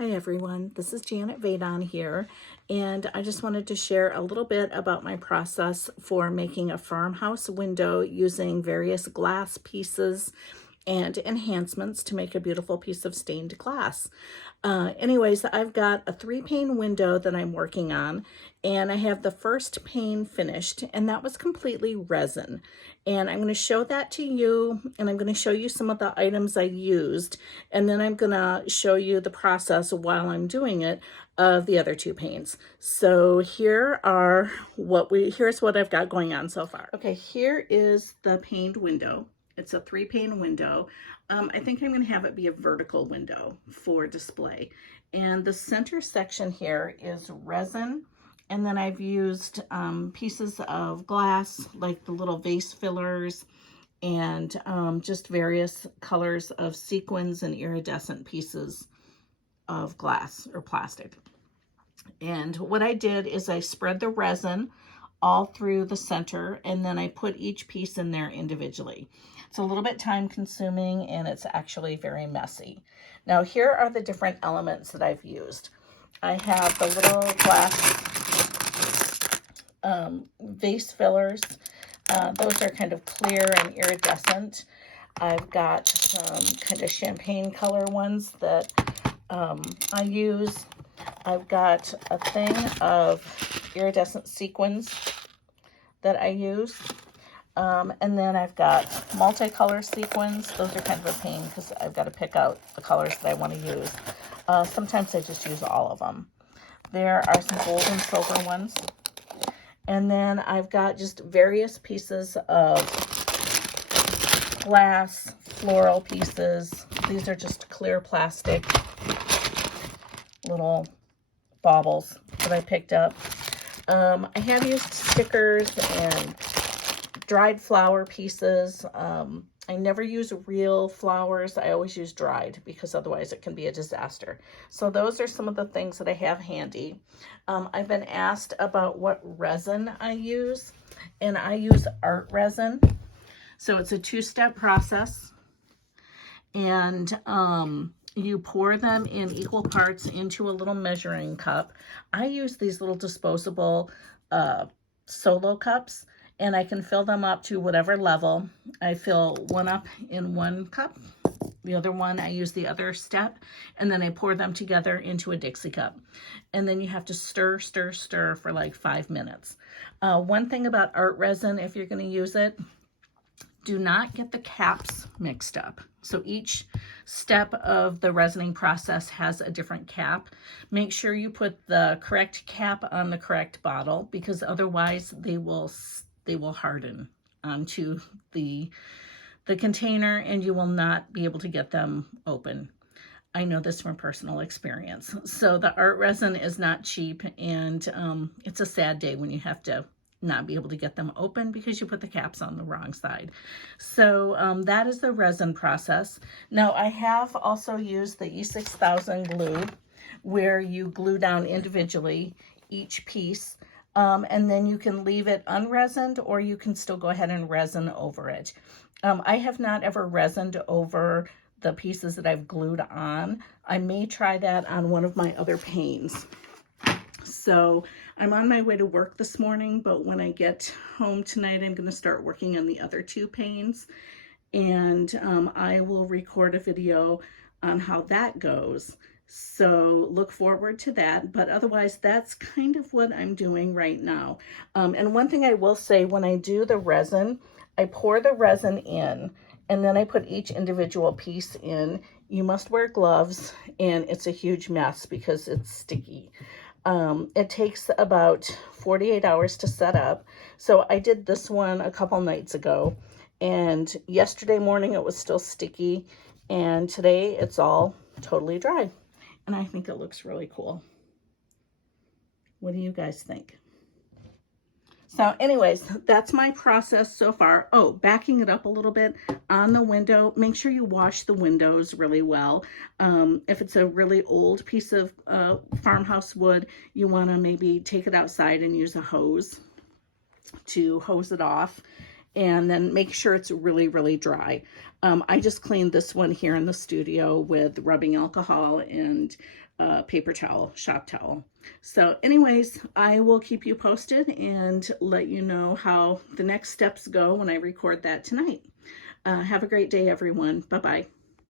Hi everyone, this is Janet Vadon here, and I just wanted to share a little bit about my process for making a farmhouse window using various glass pieces and enhancements to make a beautiful piece of stained glass. Anyways, I've got a 3-pane window that I'm working on, and I have the first pane finished, and that was completely resin. And I'm going to show that to you, and I'm going to show you some of the items I used, and then I'm going to show you the process while I'm doing it of the other 2 panes. So here's what I've got going on so far. Okay, here is the paned window. It's a 3-pane window. I think I'm going to have it be a vertical window for display. And the center section here is resin. And then I've used pieces of glass, like the little vase fillers, and just various colors of sequins and iridescent pieces of glass or plastic. And what I did is I spread the resin all through the center, and then I put each piece in there individually. It's a little bit time consuming, and it's actually very messy. Now here are the different elements that I've used. I have the little glass vase fillers. Those are kind of clear and iridescent. I've got some kind of champagne color ones that I use. I've got a thing of iridescent sequins that I use. And then I've got multicolor sequins. Those are kind of a pain because I've got to pick out the colors that I want to use. Sometimes I just use all of them. There are some gold and silver ones. And then I've got just various pieces of glass, floral pieces. These are just clear plastic little baubles that I picked up. I have used stickers and dried flower pieces. I never use real flowers. I always use dried because otherwise it can be a disaster. So those are some of the things that I have handy. I've been asked about what resin I use, and I use art resin. So it's a 2-step process, and you pour them in equal parts into a little measuring cup. I use these little disposable solo cups, and I can fill them up to whatever level. I fill one up in one cup, the other one I use the other step, and then I pour them together into a Dixie cup. And then you have to stir for like 5 minutes. One thing about art resin, if you're going to use it, do not get the caps mixed up. So each step of the resining process has a different cap. Make sure you put the correct cap on the correct bottle, because otherwise they will harden onto the container and you will not be able to get them open. I know this from personal experience. So the art resin is not cheap, and it's a sad day when you have to not be able to get them open because you put the caps on the wrong side. So that is the resin process. Now I have also used the E6000 glue, where you glue down individually each piece. And then you can leave it unresined, or you can still go ahead and resin over it. I have not ever resined over the pieces that I've glued on. I may try that on one of my other panes. So I'm on my way to work this morning, but when I get home tonight, I'm going to start working on the other 2 panes, and I will record a video on how that goes. So look forward to that. But otherwise, that's kind of what I'm doing right now. And one thing I will say, when I do the resin, I pour the resin in, and then I put each individual piece in. You must wear gloves, and it's a huge mess because it's sticky. It takes about 48 hours to set up. So I did this one a couple nights ago, and yesterday morning it was still sticky, and today it's all totally dry. And I think it looks really cool. What do you guys think? So anyways, that's my process so far. Oh, backing it up a little bit on the window, make sure you wash the windows really well. If it's a really old piece of farmhouse wood, you want to maybe take it outside and use a hose to hose it off, and then make sure it's really, really dry. I just cleaned this one here in the studio with rubbing alcohol and paper towel, shop towel. So anyways, I will keep you posted and let you know how the next steps go when I record that tonight. Have a great day, everyone. Bye-bye.